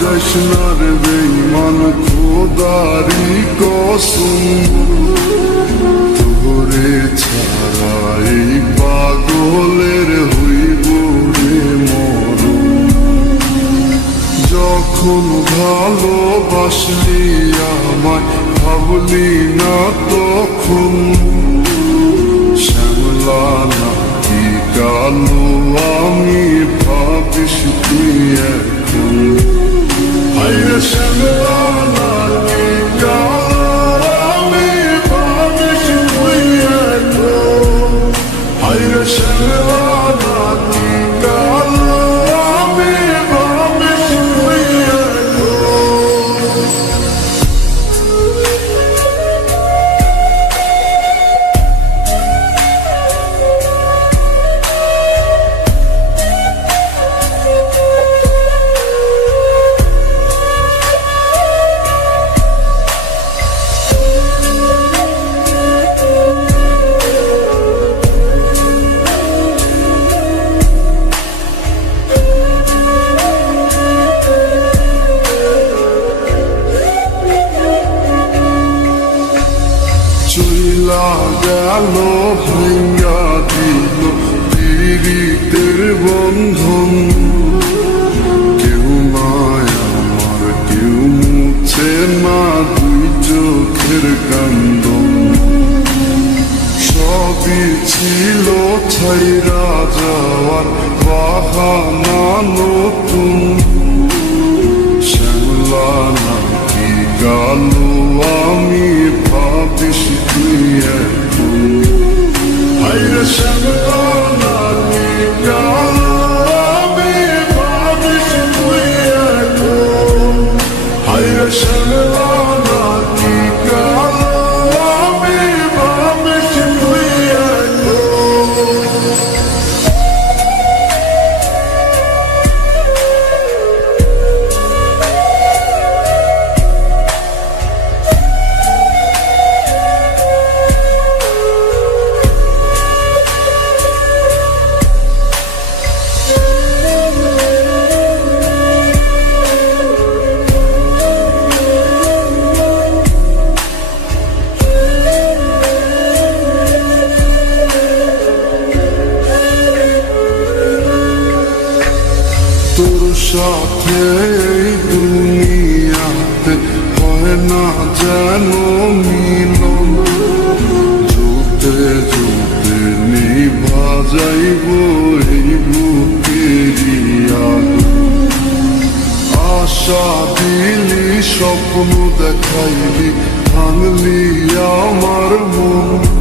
যাস না রে বেঈমান খোদারি কসম তোরে ছাড়া এই পাগলের হইব রে মরণ যখন ভালোবাসলি আমায় ভাবলি না তখন শ্যামলা নাকি কালো আমি ভাবিস তুই এখন হায়রে শ্যামলা নাকি কালো আমি ভাবিস তুই এখন হায়রে শ্যামলা নাকি কালো আমি ভাবিস তুই চইলা গেল ভেঙ্গা দিল পীড়িতের বন্ধন কেউ নাই আমার কেউ মুছে না দুই চোখের কান্দন সবই ছিল ছাইরা যাওয়ার বাহানা নতুন শ্যামলা নাকি কালো আমি ভাবিস তুই এখন হায়রে শ্যামলা নাকি কালো আমি ভাবিস তুই এখন হায়রে শ্যামলা নাকি কালো আমি ভাবিস তুই এখন তোর সাথে এই দুনিয়াতে হয় না যেন মিলন জুতে জুতে নিভা যাইব এই বুকেরই আগুন আশা দিলি স্বপ্ন দেখাইলি ভাঙলি আমার মন